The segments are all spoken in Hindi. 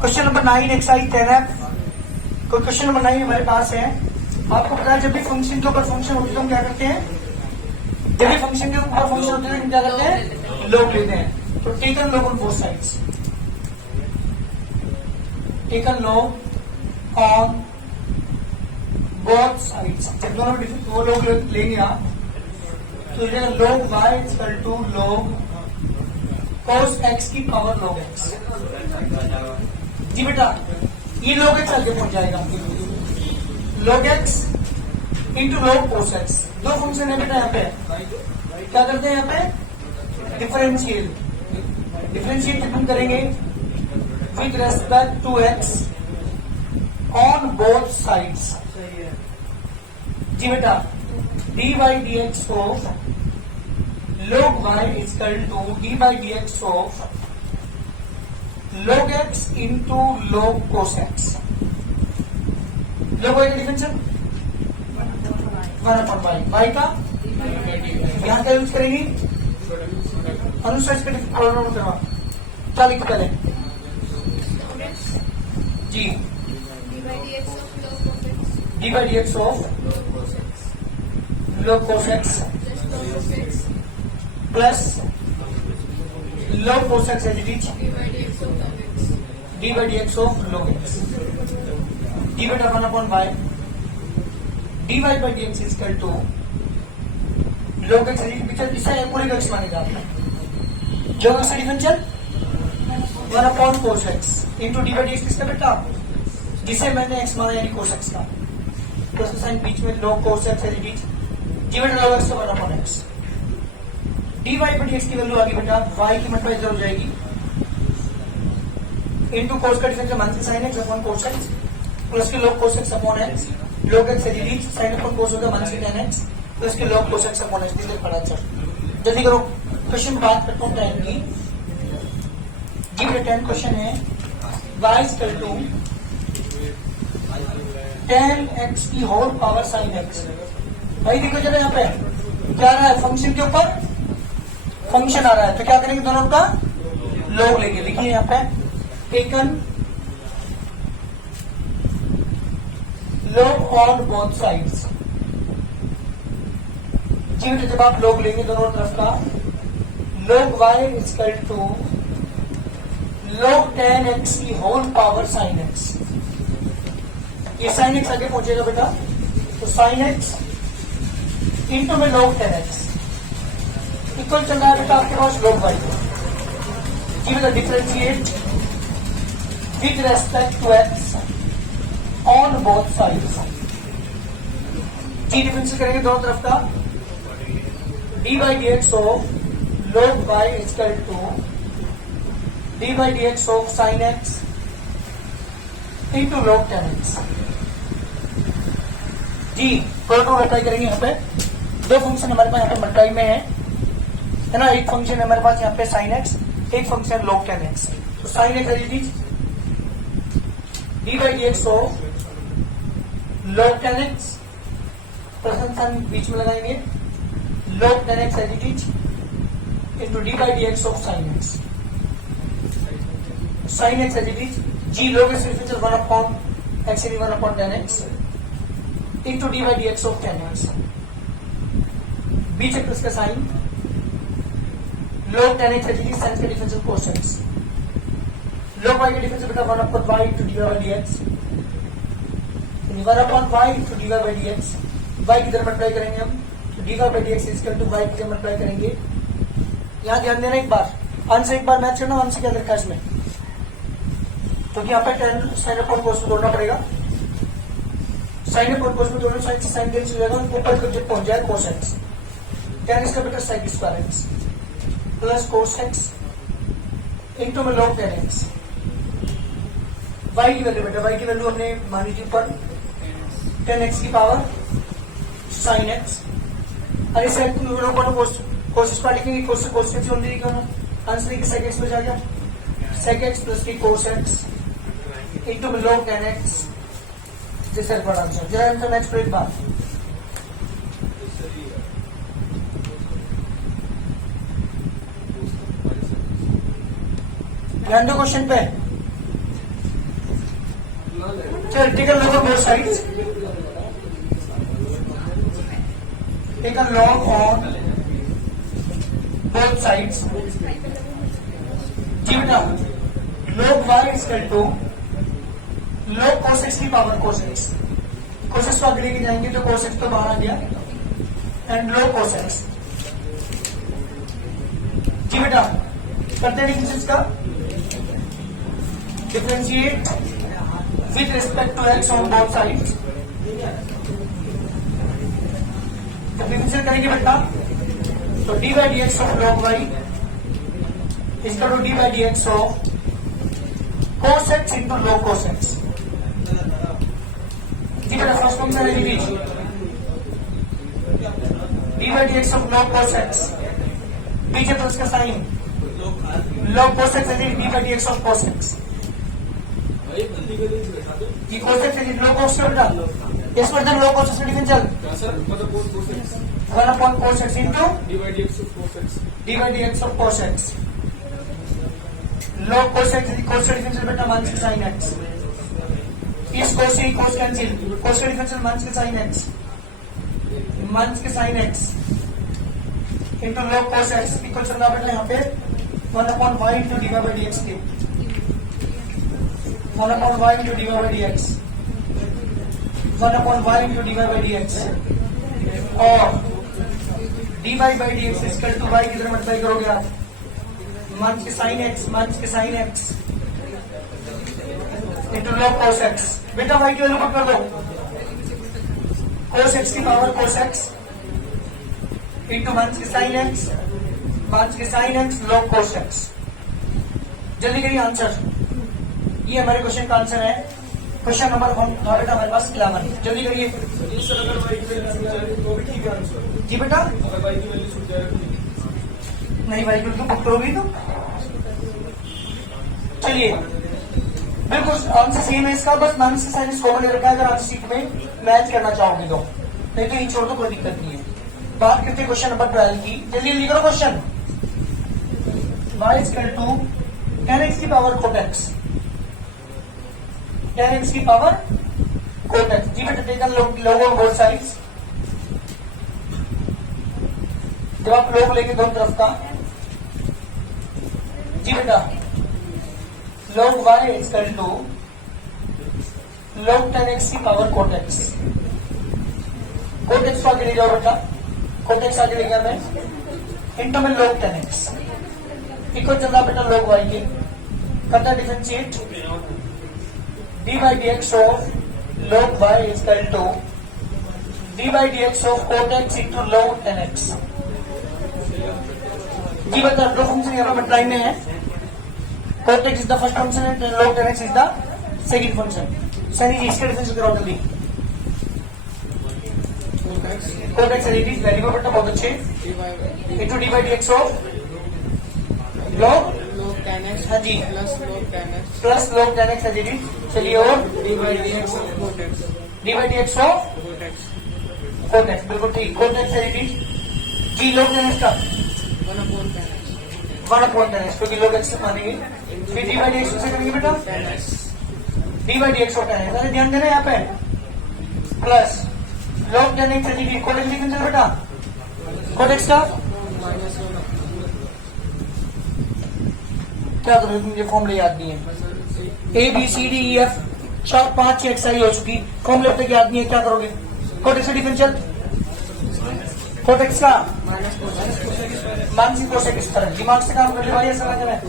Question number 9 exercise 10F। कोई क्वेश्चन नंबर 9 हमारे पास है। आपको पता है जब भी फंक्शन के ऊपर फंक्शन होती है तो हम क्या करते हैं, जब भी फंक्शन के ऊपर फंक्शन होते हैं हम क्या करते हैं, लोग लेते हैं। तो टेकन लोग ऑन बोथ साइड्स, टेकन लोग ऑन बोथ साइड्स। जब दोनों वो लोग लेंगे आप तो लोग y इक्वल टू लोग cos x की पावर लोग x। जी बेटा ये लोग x आगे पहुंच जाएगा, लोग x इंटू लोग cos x। दो फंक्शन है बेटा यहाँ पे, क्या करते हैं यहाँ पे डिफरेंशियल, डिफरेंशिएट हम करेंगे with respect to x on both sides. जी बेटा dy dx of log y is equal to d by dx of log x into log cos x। log y का डिफरेंशियल 1/y, y का यहां क्या यूज करेंगे, अनुसार करवा क्या लिख पहले जी d by dx of log cos x plus log cos x as it is d by dx of log x। d बेटा 1/y, dy by dx is equal to log x as it is. इसे पूरे x माने जाते हैं, जो x differential 1/cos x into d by dx किसका बेटा, जिसे मैंने x माना यानी cos x का, प्लस का साइन बीच में log cos x as it is. जी बेटा log x का 1/x, dy by dx की वैल्यू आ गई बेटा y की मल्टीप्लाई हो जाएगी इंटू cos का डिफरेंशियल मान से sin x upon cos x plus के log cos x upon x, log x as it is sin upon cos होगा मान से tan x प्लस के log cos x upon x। दिल पड़ा चल जल्दी करो, क्वेश्चन बात करता हूँ टाइम की। जी बेटा 10 क्वेश्चन है, y equal to tan x की होल पावर sin x। भाई देखो जरा यहाँ पे क्या रहा है, फंक्शन के ऊपर फंक्शन आ रहा है तो क्या करेंगे, दोनों का लोग लेंगे। लिखिए यहाँ पे टेकन लोग ऑन बोथ साइड्स। जी बेटा जब आप लोग लेंगे दोनों तरफ का, लोग y इक्वल टू लोग tan x की होल पावर sin x। ये sin x आगे पहुंचेगा बेटा, तो sin x इंटू में लोग tan x इक्वल चल रहा है बेटा आपके पास लोग y। जी बेटा differentiate with respect to x on both sides. जी डिफरेंशिएट करेंगे दोनों तरफ का, d by dx of log y equal to d by dx of sin x into log tan x। जी प्रोडक्ट अप्लाई करेंगे यहाँ पे, दो फंक्शन हमारे पास यहाँ पे मल्टीप्लाई में है ना, एक फंक्शन हमारे पास यहाँ पे sin x, एक फंक्शन log tan x। तो sin x as it is d by dx of log tan x प्रथम साइन बीच में लगाएंगे, log tan x as it is into d by dx of sin x। sin x as it is g log x differential 1/x यानी 1/tan x into d by dx of tan x। बीच प्लस का sign log tan x as it is sign का differential cos x। log y का डिफरेंशियल बेटा 1/y into dy by dx, 1/y into dy by dx। y की तरफ मल्टीप्लाई करेंगे हम, तो dy by dx is equal to y की तरफ मल्टीप्लाई करेंगे। यहाँ ध्यान देना एक बार, अंश एक बार मैच करना, अंश क्या लिखा है इसमें, क्योंकि यहाँ पे tan sin अपॉन cos में जोड़ना पड़ेगा, sin अपॉन cos में जोड़ना, साइन से साइन कैंसिल हो जाएगा, ऊपर जब पहुंच जाए cos x, tan इसका बेटा sin square x plus cos x into में log tan x। y की वैल्यू बेटा, y की वैल्यू हमने मानी थी ऊपर tan x की पावर sin x, अरे सर cos स्क्वायर लिखेंगे, cos से cos x बन जाएगी, आंसर की sec x में जा गया, sec x प्लस की cos x इंटू में log tan x। जैसे बड़ा आंसर जरा इनका नेक्स्ट पर एक बार ध्यान दो क्वेश्चन पे। चल take a log on both sides, take a log on both sides. जी बेटा, log y is equal to log cos x की power cos x, cos x को आगे लेके जाएंगे तो cos x तो बाहर आ गया, एंड log cos x। जी बेटा, करते हैं डिफरेंशिएट का, differentiate with respect to x on both sides. तो डिफरेंशिएट करेंगे बेटा, तो d by dx of log y is equal to d by dx of cos x into log cos x। जी बेटा, फर्स्ट फंक्शन है लीजिए, d by dx of log cos x, पीछे तो उसका साइन log cos x है d by dx of cos x। ये cos x है log cos x बेटा, इस पर log cos x differential 1 upon cos x into d by dx of cos x। d by dx of cos x। log cos x cos का डिफरेंशियल बेटा माइनस का साइन x, इस cos से cos कैंसिल, cos का डिफरेंशियल माइनस का साइन x, माइनस का sine x into log cos x equal चलना बेटा यहाँ पे 1 upon y into dy by dx के, 1 upon y into dy by dx, 1 upon y into dy by dx, और dy by dx equal to y की तरह मल्टीप्लाई करोगे आप, माइनस के साइन x, माइनस के sine x into log cos x। बेटा y की वैल्यू पुट कर दो, cos x की power cos x into minus के साइन x, माइनस के sine x log cos x। जल्दी करिए आंसर, ये हमारे क्वेश्चन का आंसर है, क्वेश्चन नंबर 1 था बेटा हमारे पास 11। जल्दी करिए सर, अगर y की वैल्यू छूट जाए तो भी ठीक है आंसर। जी बेटा, अगर y की वैल्यू छूट जाए तो नहीं भाई बिल्कुल पुट करोगी तो चलिए, बिल्कुल आंसर सेम है इसका, बस माइनस के साइन कॉमन ले रखा है अगर आंसर शीट में मैच करना चाहोगे तो, नहीं तो ये छोड़ दो कोई दिक्कत नहीं है। बात करते हैं क्वेश्चन नंबर 12 की, जल्दी जल्दी करो question. y is equal to tan x की power cot x, tan x की पावर cot x। जी बेटा, taken log on both sides, जब आप log लेके दोनों तरफ का, जी बेटा log y is equal to log tan x की power cot x, cot x को आगे ले जाओ बेटा, cot x आगे ले गया मैं, इंटू में log tan x इक्वल चल रहा बेटा log y के, करता differentiate d by dx of log y is equal to d by dx of cot x into log tan x। जी बता, दो फंक्शन यहाँ पर मल्टीप्लाई में है, cot x is the first function and log tan x is the second function. Sunny ji इसका डिफरेंस कराओ जल्दी, cot x as it is, very good बेटा, बहुत अच्छे, into d by dx of log tan x हाँ जी plus log tan x as it is. चलिए और d by dx of cot x। d by dx ऑफ cot x cot x, बिल्कुल ठीक, cot x as it is. जी log tan x का 1 upon tan x 1 upon tan x, क्योंकि log x से मानेंगे, फिर d by dx से करेंगे बेटा, tan x d by dx होता है, अरे ध्यान देना यहाँ पे, plus log tan x as it is, cot x लिखना चल बेटा, cot x का minus 1 क्या करोगे, मुझे फॉर्मूले याद नहीं है, A B C D E F 4 5 6 exercise हो चुकी, फॉर्मूले अब तक याद नहीं है, क्या करोगे, cot x का डिफरेंशियल, cot x का मानसिक कोशेक इस तरह दिमाग से काम कर ले भाई, ऐसा लग रहा है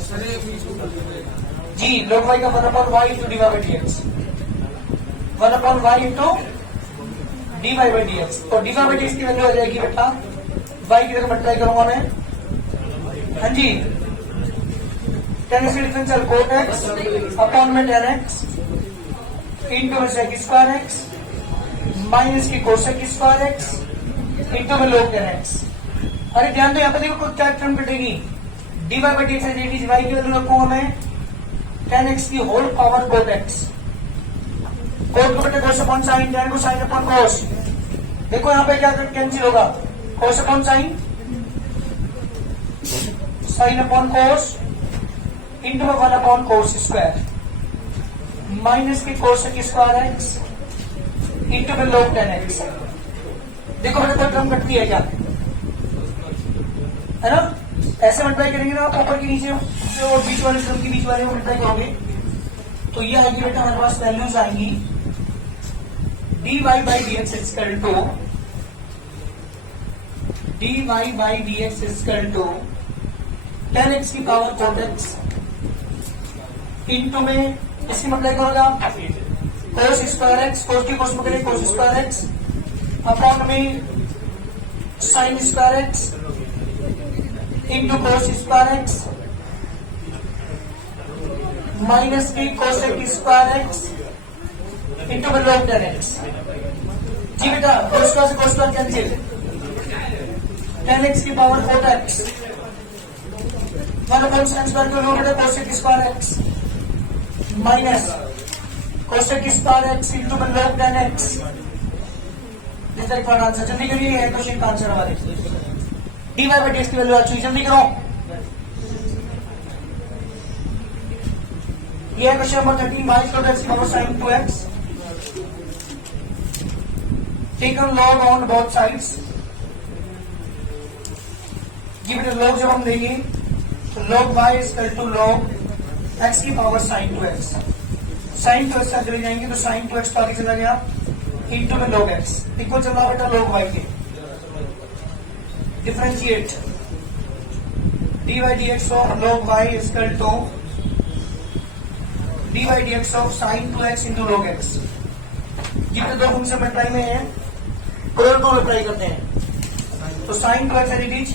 जी, log y का 1 upon y into dy by dx, 1 upon y into dy by dx, तो dy by dx की वैल्यू आ जाएगी बेटा, y की तरह मल्टीप्लाई करूंगा मैं, हाँ जी, tan x differential cot x upon में tan x इंटू में sec स्क्वायर x माइनस की कोशेक स्क्वायर x इंटू में log tan x। अरे ध्यान दो, यहाँ पे देखो क्या टर्म कटेगी, dy by dx है, y की वैल्यू रखूंगा मैं tan x की whole power cot x, cot को बेटे cos अपॉन साइन, tan को sin अपॉन cos, देखो यहाँ पे क्या कैंसिल होगा, cos upon sine, sin upon cos into 1 upon cos square. Minus के कोसेक स्क्वायर एक्स इंटू में log 10x। देखो मैंने कोई टर्म कटती है क्या, है ना? ऐसे मल्टीप्लाई करेंगे ना आप ऊपर के नीचे जो बीच वाले टर्म के बीच वाले में मल्टीप्लाई करोगे तो ये आएगी बेटा हमारे पास वैल्यूज आएंगी dy by dx is equal to dy by dx is equal to 10x की पावर cot x इंटू में इसकी मल्टीप्लाई करोगे आप cos स्क्वायर एक्स, cos की cos में करें cos स्क्वायर एक्स अपॉन में sin square x into cos square x minus की cosec स्क्वायर एक्स इंटू में log 10x। जी बेटा cos स्क्वायर से cos स्क्वायर कैंसिल, 10x की power 4x 1 upon sin square को लो बेटा cosec square x minus cosec square x into में log 10x। This is for answer. जल्दी करिए, ये क्वेश्चन का आंसर हमारे dy by dx की वैल्यू आ चुकी, जल्दी करो। ये question number 13 y square x power sin 2x taken log on both sides। ये बेटा log जब हम देंगे तो log y is equal to log x की power sin 2x। sin 2x से चले जाएंगे तो sin 2x तो आगे चला गया इंटू में log x इक्वल चला बेटा log y के। Differentiate dy dx of log y is equal to dy dx of sin 2x into log x। ये दो फंक्शन मल्टीप्लाई में है, कोई को मल्टीप्लाई करते हैं तो sin 2x as it is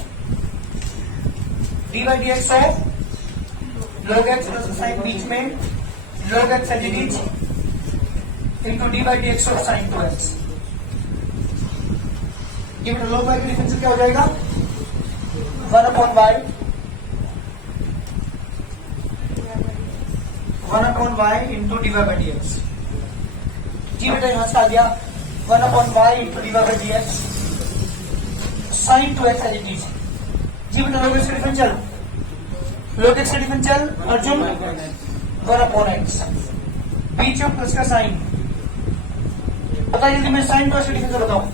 dy dx of log x plus sin बीच में log x as it is into dy dx of sin 2x। ये log y की डिफरेंशियल क्या हो जाएगा 1 upon y into dy by dx। जी बेटा यहां से आ गया 1 upon y into dy by dx sin 2x as it is. जी बेटा log x का डिफरेंशियल अर्जुन 1 अपॉन x बीच में प्लस का साइन बताइए जल्दी, मैं साइन 2x का डिफरेंशियल बताऊं।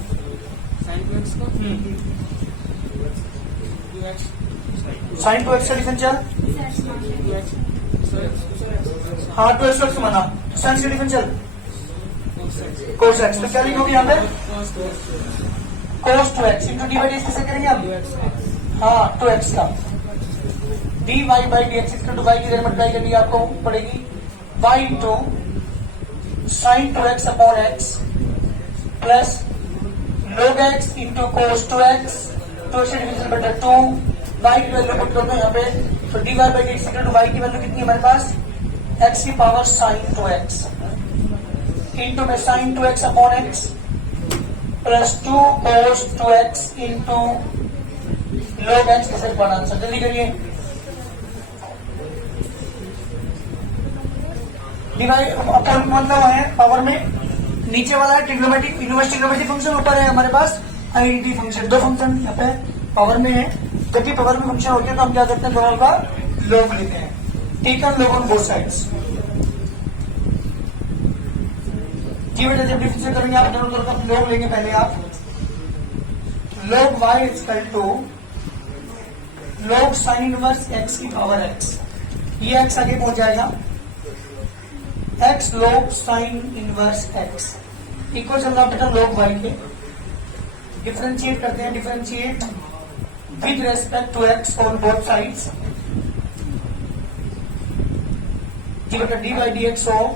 साइन 2x का डिफरेंशियल हाँ 2x माना साइन का डिफरेंशियल cos x। तो क्या लिखोगे यहाँ पे cos 2x into dy by dx कैसे करेंगे हम, हाँ 2x का dy by dx equal to y की जगह मल्टीप्लाई करनी आपको पड़ेगी y into sin 2x upon x plus log x into cos 2x 2x division बटा 2 y की वैल्यू पुट करना यहाँ पे तो dy by dx equal to y की वैल्यू कितनी है हमारे पास x की पावर sin 2x इंटू में sin 2x upon x plus 2 cos 2x into log x कैसे पढ़ा आंसर जल्दी करिए। डिवाइड अपॉन मतलब है पावर में नीचे वाला है ट्रिग्नोमेट्रिक इनवर्स ट्रिग्नोमेट्रिक फंक्शन, ऊपर है हमारे पास आइडेंटिटी फंक्शन। दो फंक्शन यहाँ पे पावर में है, जब भी पावर में फंक्शन होते हैं तो हम क्या करते हैं दोनों का log लेते हैं। Taken log on both sides. जी बेटा जब डिफरेंशियल करेंगे आप दोनों तरफ log लेंगे पहले आप log y is equal to log sin inverse x की पावर x। ये x आगे पहुंच जाएगा x log sin inverse x equal चल रहा बेटा log y के। डिफरेंशिएट करते हैं, differentiate with respect to x on both sides. जी बेटा dy by dx of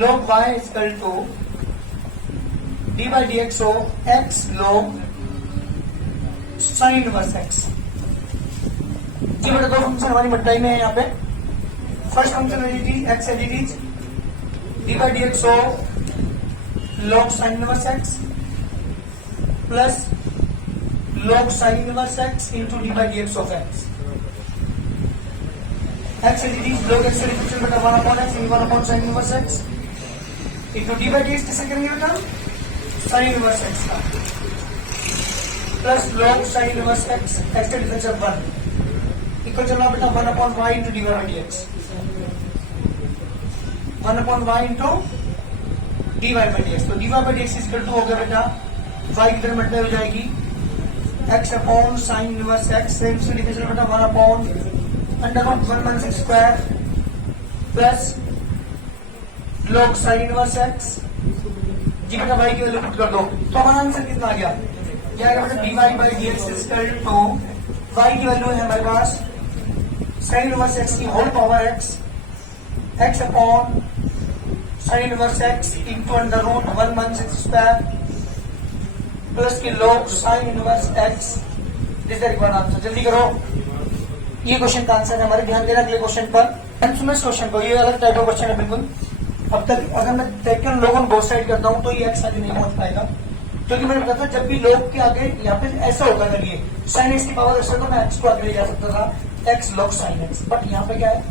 log y is equal to dy by dx of x log sin inverse x। जी बेटा दो फंक्शन हमारी मल्टीप्लाई में है यहाँ पे। First function x as it is dy by dx of log sin inverse x plus log sin inverse x into dy by dx of x। x as it is log x का डिफरेंशियल बेटा 1 अपॉन x इन 1 upon sin inverse x into dy by dx कैसे करेंगे बेटा sin इनवर्स x का plus log sin inverse x का डिफरेंशियल 1 इक्वल चलना बेटा 1 upon y into dy by dx। 1 upon Y into D Y by D X. तो D Y by D x equal to हो गया बेटा वाई की तरह मल्टीप्लाई हो जाएगी X upon sine inverse X, same से डिफरेंशियल बेटा 1 upon under root 1/6 square plus log sine inverse X. जी बेटा वाई की वैल्यू पुट कर दो तो हमारा आंसर कितना आ गया? यह आ गया बेटा d Y by D x equal to y की वैल्यू है हमारे पास साइन इनवर्स एक्स की whole power x, x upon sine inverse x into under root 1/6 square plus की log sine inverse x. This the required answer. जल्दी करो, ये क्वेश्चन का आंसर है हमारे। ध्यान देना अगले क्वेश्चन पर। क्वेश्चन को, ये अलग टाइप का क्वेश्चन है बिल्कुल। अब तक अगर मैं टेकन लोग ऑन बोथ साइड करता हूं तो ये एक्स आगे नहीं पहुंच पाएगा, क्योंकि मैंने बताया था जब भी लोग के आगे यहाँ पे ऐसा होगा करिए साइन एक्स की पावर ऐसा तो मैं एक्स को आगे ले जा सकता था x log sine x, but यहाँ पे क्या है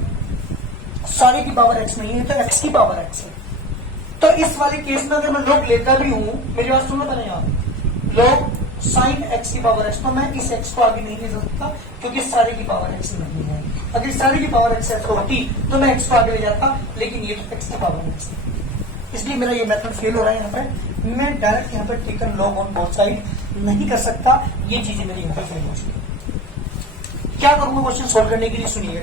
सारे की पावर एक्स नहीं है तो एक्स की पावर एक्स है। तो इस वाले केस में अगर मैं लोग लेता भी हूं, मेरी बात सुनना पहले, यहाँ लोग साइन एक्स की पावर एक्स, तो मैं इस एक्स को आगे नहीं ले सकता क्योंकि सारे की पावर एक्स नहीं है। अगर सारे की पावर एक्स होती तो मैं एक्स को आगे ले जाता, लेकिन ये तो एक्स की पावर एक्स है, इसलिए मेरा ये मेथड फेल हो रहा है। यहाँ पे मैं डायरेक्ट यहाँ पे taken log on both side नहीं कर सकता, ये चीजें मेरी यहाँ पे फेल हो चुकी। क्या करूंगा क्वेश्चन सोल्व करने के लिए? सुनिएगा।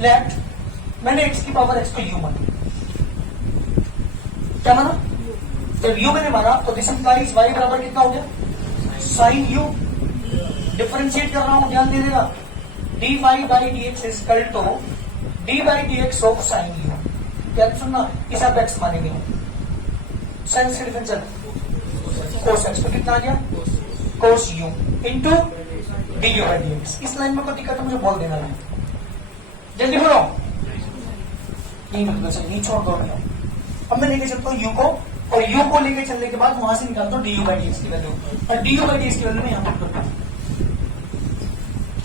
लेट मैंने एक्स की पावर एक्स को यू माना, क्या माना? जब यू मैंने माना तो दिस इंप्लाइज वाई बराबर कितना हो गया? Sign you. डिफरेंशिएट कर रहा हूं, ध्यान दे देगा। D Y by D x equal to d by D x of sine u. क्या सुनना, इस आप एक्स मानेंगे साइन से डिफरेंशियल कोस एक्स, तो कितना आ गया? Cos U into D you by D X. इस लाइन में कोई दिक्कत है मुझे बोल देना है, जल्दी बोलो। नहीं छोड़ दो। अब मैं लेके चलता हूँ यू को, और यू को लेके चलने के बाद वहां से निकालता हूँ D you by D x की वैल्यू, और D you by D x की वैल्यू में यहाँ पर करता हूँ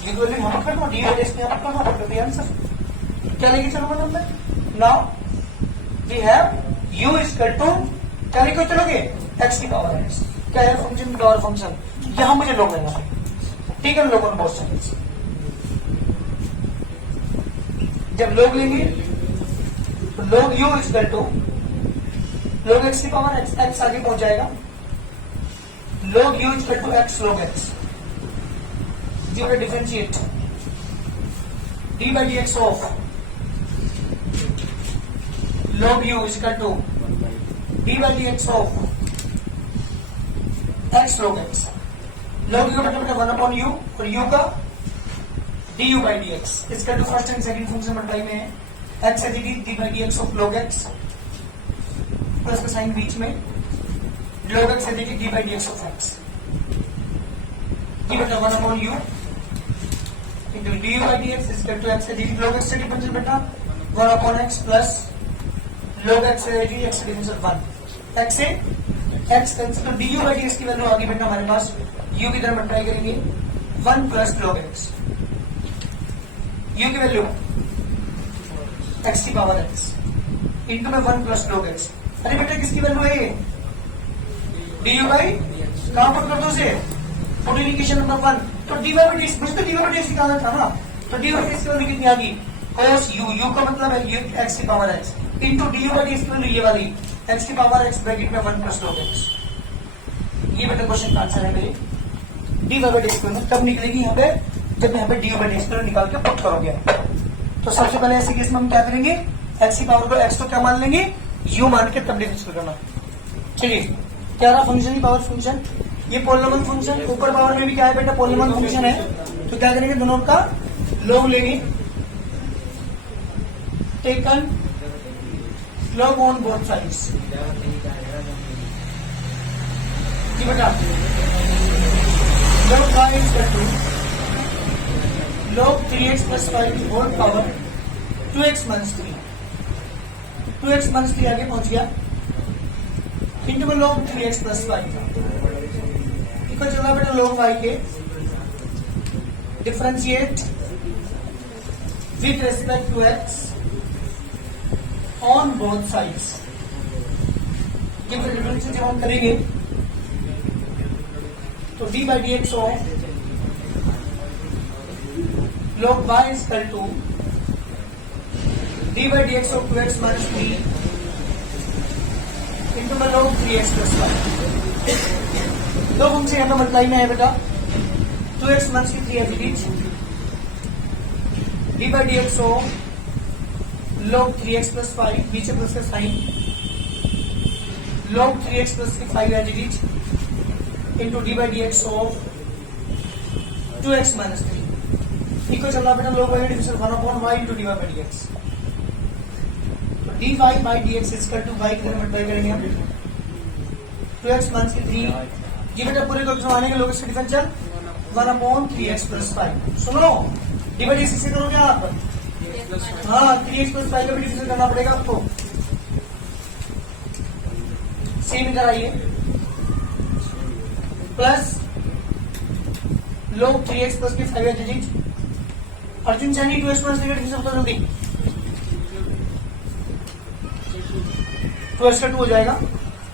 वैल्यू यहाँ पर करता हूँ D you by D x में यहाँ पर करना पड़ता है आंसर। क्या लेके चलूंगा मतलब मैं? Now we have u equal to क्या लेके चलोगे? एक्स की पावर एक्स। क्या है? Function power function. यहां मुझे लोग लेना है, ठीक है? लोग ऑन बोथ साइड्स। जब लोग लेंगे तो log u equal to log x की पावर एक्स, एक्स आगे पहुंच जाएगा, log u equal to x log x. जी differentiate d by D x of log u is equal to d by dx of x log x। log u का मतलब 1 upon u और u का du by dx इसका two first and second function multiply में है। x है d by dx of log x plus का साइन बीच में log x है d by dx of x। ये बेटा 1 upon u into du by dx is equal to x है log x से डिफरेंशियल बेटा 1 upon x plus log x है x डिफरेंशियल 1 x से x कैंसिल, तो du बाई dx की वैल्यू आ गई बेटा हमारे पास u की तरह मल्टीप्लाई करेंगे 1 प्लस log x, u की वैल्यू x की पावर x इंटू में 1 प्लस log x। अरे बेटा किसकी वैल्यू है? du बाई कहां पर कर दो उसे? Multiplication number 1। तो dy बाई dx, मुझे तो dy बाई dx निकालना था ना, तो dy बाई dx की वैल्यू कितनी आ गई? cos u का मतलब है x की power x into D you by D x की वैल्यू ये वाली x की पावर x ब्रैकेट में 1 प्लस log x। ये बेटा क्वेश्चन का आंसर है मेरे। D Y by D x की वैल्यू तब निकलेगी यहाँ पे जब यहाँ पे d you by D x की वैल्यू निकाल के पुट करोगे। तो सबसे पहले ऐसे केस में हम क्या करेंगे? x की पावर को x तो क्या मान लेंगे? u मान के तब डिफरेंशियल करना। चलिए क्या रहा फंक्शन की पावर फंक्शन, ये पॉलिनॉमियल फंक्शन, ऊपर पावर में भी क्या है बेटा? पॉलिनॉमियल फंक्शन है। तो क्या करेंगे? दोनों का log लेंगे, taken log on both sides। जी बेटा log y is equal to log 3x plus 5 whole power 2x minus 3। 2x minus 3 आगे पहुंच गया इंटू में log 3x plus 5 इक्वल चला बेटा log y के differentiate with respect to x on both sides. ये डिफरेंशियल जब हम करेंगे तो D by D x of log y is equal to d by D x of 2x minus 3 into में लोग 3x प्लस 5। दो फंक्शन यहाँ पे मल्टीप्लाई में है बेटा, 2x माइनस की 3 as it is, d by D x of log 3x plus 5 बीच में प्लस का sign, log 3x plus 5 as it is into d by D x of 2x minus 3 equal चल रहा बेटा log y division 1/y into d by D x. D Y by D x equal to y किधर मल्टीप्लाई करेंगे हम 2x माइनस की 3 जी बेटा पूरे को आने के लोग इसका डिफरेंशियल 1/3x प्लस 5। सुनो डी बाई डी एक्स से करोगे आप, हाँ 3x प्लस 5 का भी डिफरेंशियल करना पड़ेगा आपको। सेम इधर आइए, प्लस log 3x प्लस की 5 digit. Arjun Saini 2x plus 3 का डिफरेंशियल बता जल्दी। 2x का 2 हो जाएगा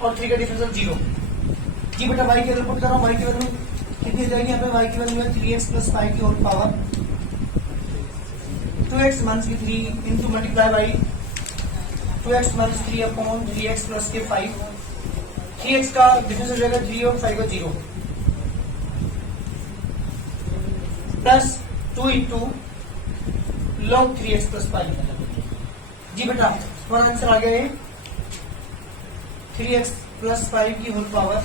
और 3 का डिफरेंशियल 0। जी बेटा y की वैल्यू पुट कर रहा हूँ, y की वैल्यू कितनी जाएगी यहाँ पे, y की वैल्यू है 3x प्लस 5 की होल पावर 2x माइनस की 3 into multiply by 2x minus 3 upon 3x plus के 5। 3x का डिफरेंस हो जाएगा 3 और 5 का 0 plus 2 into log 3x plus 5। जी बेटा हमारा आंसर आ गया है 3x प्लस 5 की होल पावर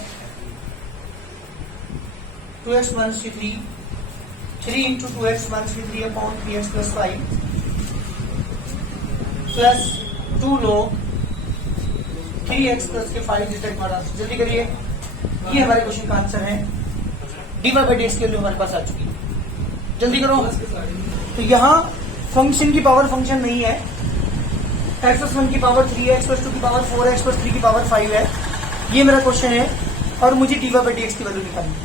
2x माइनस की 3 इंटू 2x माइनस की 3 upon 3x plus 5 plus 2 log 3x plus के 5 डिटेक्ट हमारा। जल्दी करिए, ये हमारे क्वेश्चन का आंसर है। D Y by D x के लिए हमारे पास आ चुकी है, जल्दी करो। तो यहाँ फंक्शन की पावर फंक्शन नहीं है, x प्लस 1 की पावर 3x प्लस 2 की पावर 4x प्लस 3 की पावर 5 है। ये मेरा क्वेश्चन है और मुझे d Y by D x की वैल्यू निकालनी है।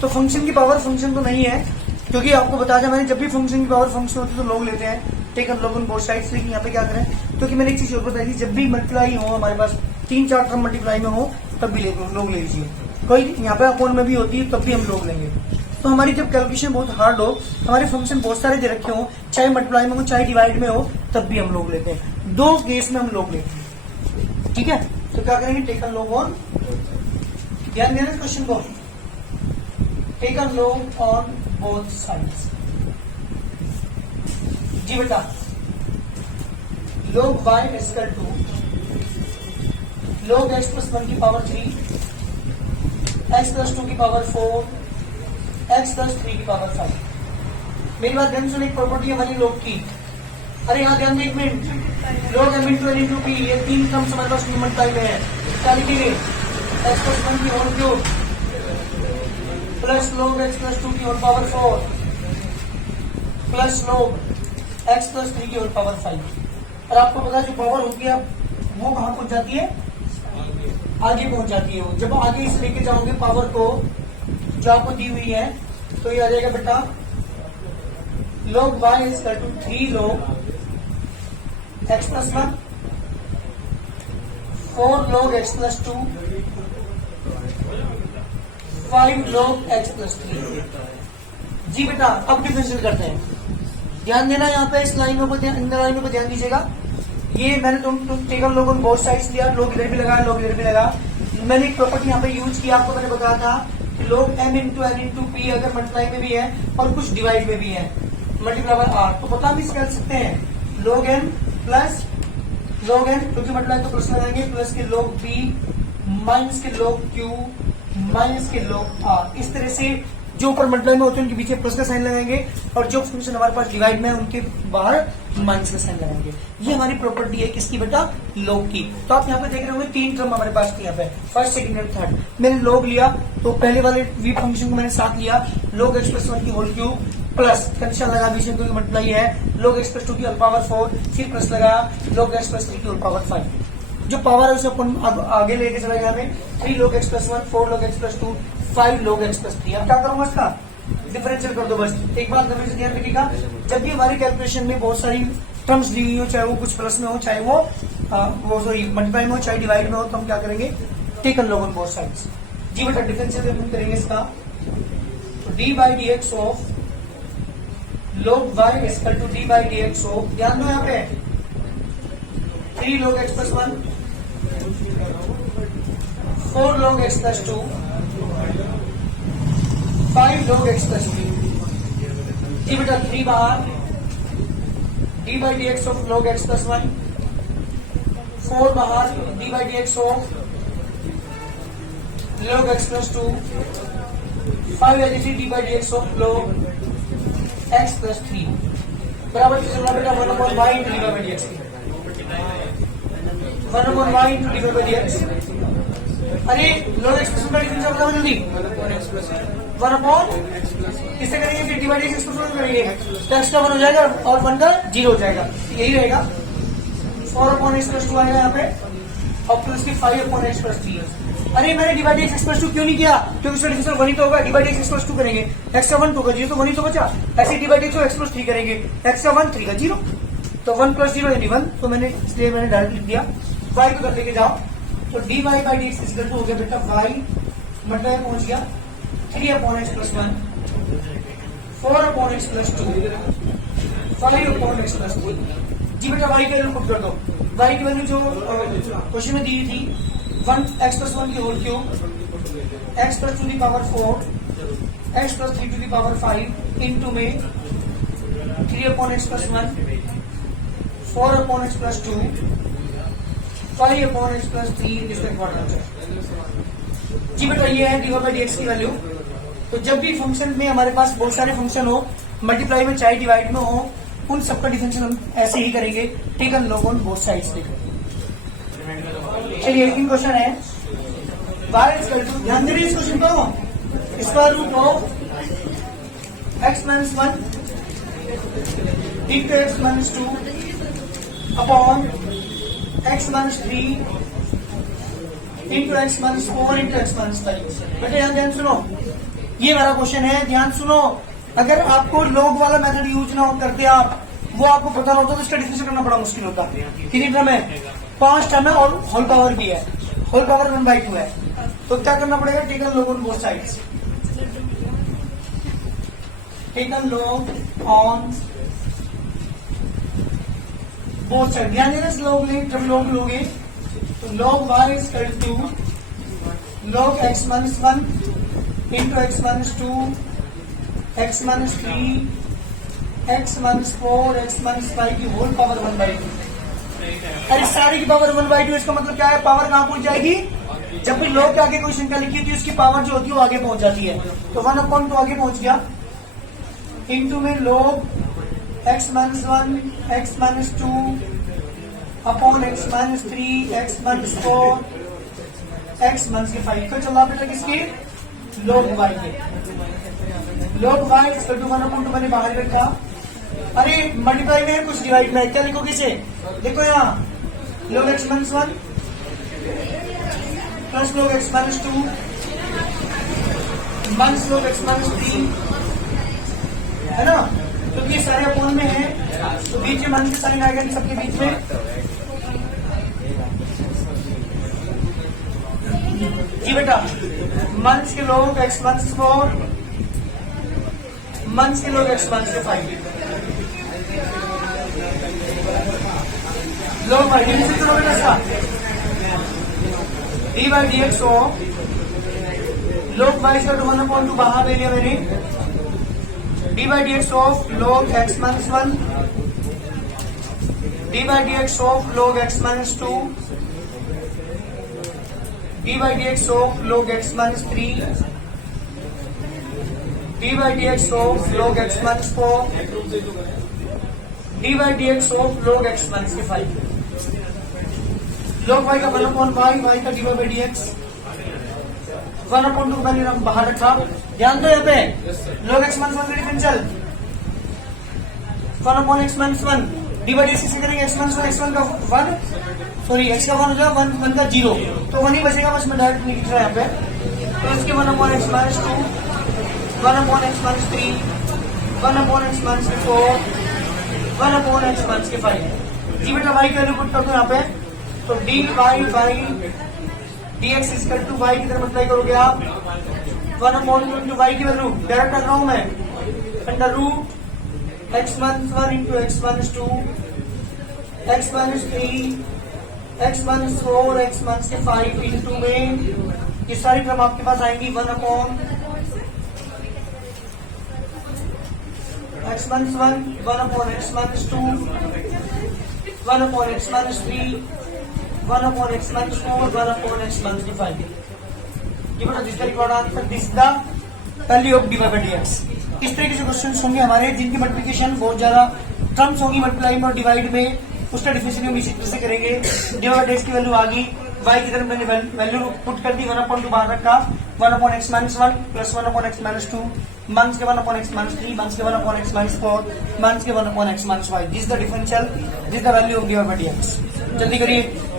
तो फंक्शन की पावर फंक्शन तो नहीं है, क्योंकि आपको बताया था मैंने जब भी फंक्शन की पावर फंक्शन होती है तो लोग लेते हैं, taken log on both sides. लेकिन यहाँ पे क्या करें, क्योंकि मैंने एक चीज और बताई थी, जब भी मल्टीप्लाई हो हमारे पास 3-4 टर्म मल्टीप्लाई में हो तब भी लोग ले लीजिए। कोई यहाँ पे अपोन में भी होती है तब भी हम लोग लेंगे। तो हमारी जब कैलकुलेशन बहुत हार्ड हो, हमारे फंक्शन बहुत सारे दे रखे हो, चाहे मल्टीप्लाई में हो चाहे डिवाइड में हो, तब भी हम लोग लेते हैं। 2 केस में हम लोग लेते हैं, ठीक है। तो क्या करेंगे, टेकन लॉग ऑन, ध्यान देना क्वेश्चन को, taken log on both sides. जी बेटा log y equal to log x plus 1 की पावर 3 x प्लस 2 की पावर 4 x प्लस 3 की पावर 5। मेरी बात ध्यान सुनो, एक प्रॉपर्टी है हमारी log की। अरे यहाँ ध्यान दे एक minute, log m into n into p, ये 3 टर्म्स हमारे पास मल्टीप्लाई में है। क्या लिखेंगे, x प्लस 1 की whole cube plus log x plus 2 की whole power 4 plus log x plus 3 की होल पावर 5। और आपको पता है जो पावर होती है वो कहाँ पहुंच जाती है, आगे पहुंच जाती है। वो जब आगे इसे लेके जाओगे पावर को जो आपको दी हुई है, तो ये आ जाएगा बेटा log y equal to 3 log x plus 1 4 log x plus 2 5 log x plus 3। जी बेटा अब डिफरेंशियल करते हैं, ध्यान देना यहाँ पे इस लाइनों पर, इन लाइनों पर ध्यान दीजिएगा। ये मैंने taken log on both sides लिया, लोग इधर भी लगाया लोग इधर भी लगा। मैंने एक प्रॉपर्टी यहाँ पे यूज किया, आपको मैंने बताया था कि log m into n into P अगर मल्टीप्लाई में भी है और कुछ डिवाइड में भी है, मल्टीप्लाई बाय r, तो बता भी कर सकते हैं log m plus log n, क्योंकि मल्टीप्लाई तो प्लस लगाएंगे, प्लस के log b माइनस के log q माइनस के log r। इस तरह से जो ऊपर मल्टीप्लाई में होते हैं उनके पीछे प्लस का साइन लगाएंगे और जो फंक्शन हमारे पास डिवाइड में है उनके बाहर माइनस का साइन लगाएंगे। ये हमारी प्रॉपर्टी है किसकी बेटा, log की। तो आप यहाँ पे देख रहे होंगे 3 टर्म हमारे पास यहाँ पे, फर्स्ट सेकंड एंड थर्ड। मैंने log लिया तो पहले वाले v फंक्शन को मैंने साथ लिया, log x प्लस 1 की होल क्यूब प्लस कंडीशन लगा बीच में क्योंकि मल्टीप्लाई है, log x प्लस 2 की होल पावर 4, फिर प्लस लगा log x प्लस 3 की होल पावर 5। जो पावर है उसे अपन आगे लेके चला गया हमें, 3 log x plus 1 4 log x plus 2 5 log x plus 3। अब क्या करूंगा, इसका डिफरेंशियल कर दो बस। एक बात हमेशा ध्यान रखिएगा, जब भी हमारी कैलकुलेशन में बहुत सारी टर्म्स दी हुई हो, चाहे वो कुछ प्लस में हो चाहे वो सॉरी मल्टीप्लाई में हो चाहे डिवाइड में हो, तो हम क्या करेंगे, taken log on both sides. जी बेटा डिफरेंशियल करेंगे इसका, तो D by D x of log y is equal to d by dx of, ध्यान दो यहाँ पे 3 log x plus 1, 4 log x plus 2, 5 log x plus 3, जी बेटा 3 बाहर, d by dx of log x plus 1, 4 बाहर, d by dx of log x plus 2, 5 as d by dx of log x plus 3 बराबर से चलना बेटा 1 upon y into d by dx, 1 upon y into d by dx। अरे log x plus 1 का डिफरेंस बताओ जल्दी, 1 upon किससे करेंगे फिर डिवाइड एक्स प्लस 1 करेंगे तो एक्स का 1 हो जाएगा और 1 का 0 हो जाएगा, यही रहेगा। 4 upon x plus 2 आएगा यहाँ पे और प्लस की 5 upon x plus 3। अरे मैंने डिवाइड एक्स प्लस 2 क्यों नहीं किया, क्योंकि इसका डिफरेंस 1 ही तो होगा। डिवाइड एक्स प्लस 2 करेंगे एक्स का 1 2 का 0 तो 1 ही तो बचा, ऐसे डिवाइड एक्स प्लस 3 करेंगे एक्स का 1 3 का 0 तो 1 प्लस 0 यानी 1, तो मैंने इसलिए मैंने डायरेक्ट लिख दिया। y को कर लेके जाओ तो dy by dx equal to हो गया बेटा y मतलब पहुंच गया 3 upon x plus 1, 4 upon x plus 2, 5 upon x plus 3। जी बेटा y की वैल्यू पुट कर दो, y की वैल्यू जो क्वेश्चन में दी थी 1x plus 1 की होल क्यूब, x plus 2 की power 4, x plus 3 to the power 5 into में 3 upon x plus 1, 4 upon x plus 2, 5 upon x plus 3 इसका क्वाड्रेंट है। जी बेटा ये है dy by dx की वैल्यू। तो जब भी फंक्शन में हमारे पास बहुत सारे फंक्शन हो, मल्टीप्लाई में चाहे डिवाइड में हो, उन सबका डिफरेंशियल हम ऐसे ही करेंगे, taken log on both sides लिख। चलिए एक क्वेश्चन है y इज इक्वल टू, ध्यान दे रही इस क्वेश्चन को, square root of x minus 1 into x minus 2 upon x minus 3 into x minus 4 into x minus 5। बेटे यहाँ ध्यान सुनो, ये मेरा क्वेश्चन है, ध्यान सुनो। अगर आपको लोग वाला मेथड यूज ना करते आप, वो आपको पता होता तो इसका डिफरेंस करना बड़ा मुश्किल होता। कितनी टर्म है, 5 टर्म है और होल पावर भी है, होल पावर 1/2 है। तो क्या करना पड़ेगा, taken log on both sides, taken log on both side. ध्यान देना लॉग ले, जब लॉग लोगे तो log y is equal to log x minus 1 into x minus 2, x minus 3, x minus 4, x minus 5 की होल पावर 1/2। अरे सारी की पावर 1/2, इसका मतलब क्या है, पावर कहां पहुंच जाएगी, जब भी लॉग के आगे कोई संख्या लिखी थी उसकी पावर जो होती है वो आगे पहुंच जाती है। तो 1/2 आगे पहुंच गया, इंटू में log x minus 1, x minus 2 upon x minus 3, x minus 4, x minus 5 का चला बेटा किसकी, log y के। log y इक्वल टू 1/2 मैंने बाहर रखा। अरे मल्टीप्लाई में है कुछ डिवाइड में, क्या लिखोगे इसे, देखो यहाँ log x minus 1 plus log x minus 2 minus log x minus 3 है ना। तो ये सारे अपॉन में है, तो बीच में माइनस के साइन आएगा सबके बीच में। जी बेटा माइनस के लोग x माइनस 4, माइनस के लोग x माइनस 5, लोग भाई डिफरेंस करो बेटा इसका, डी बाई डी एक्स हो लोग y का 1/2 बाहर ले लिया मैंने, D by D x of लोग x minus 1, D by D x of लोग x minus 2, D by D x of लोग x minus 3, D by D x of लोग x minus 4, D by D x of लोग x माइनस 5। लोग y का 1/y, y का डी बाई डी एक्स 1/2 मैंने बाहर रखा। ध्यान दो यहाँ पे लोग x माइनस 1 का differential 1/x minus 1, D by D x से करेंगे x माइनस 1, x1 का 1, सॉरी x का 1 हो जाएगा, 1 का 0, तो 1 ही बचेगा, बस मैं डायरेक्ट नहीं लिख रहा यहाँ पे। तो इसके 1/x minus 2, 1/x minus 3, 1/x minus 4, 1/x minus 5। जी बेटा y की वैल्यू पुट कर दो यहाँ पे, तो D Y by D x is to y की तरफ अप्लाई करोगे आप, 1/2 इंटू वाई की वैल्यू डायरेक्ट कर रहा हूं मैं, under root x minus 1 into x minus 2, x minus 3, x minus 4, x minus 5 into में ये सारी टर्म आपके पास आएंगी 1 upon x minus 1, 1 upon x minus 2, 1 upon x minus 3, 1 upon x minus 4, 1 upon x minus 5. ये बेटा जिस तरीके का answer this the value of dy by dx. इस तरीके से क्वेश्चन होंगे हमारे जिनकी मल्टीप्लिकेशन बहुत ज्यादा टर्म्स होगी मल्टीप्लाई और डिवाइड में, उसका डिफिनेशन हम इसी तरह से करेंगे. dy by dx की वैल्यू आ गई, y की तरफ मैंने वैल्यू पुट कर दी 1 upon 2 बाहर रखा, 1 upon x minus 1 plus 1 upon x minus 2 minus के 1 upon x minus 3 minus के 1 upon x minus 4 minus के 1 upon x minus 5. This is the differential, this is the value of dy by dx. जल्दी करिए.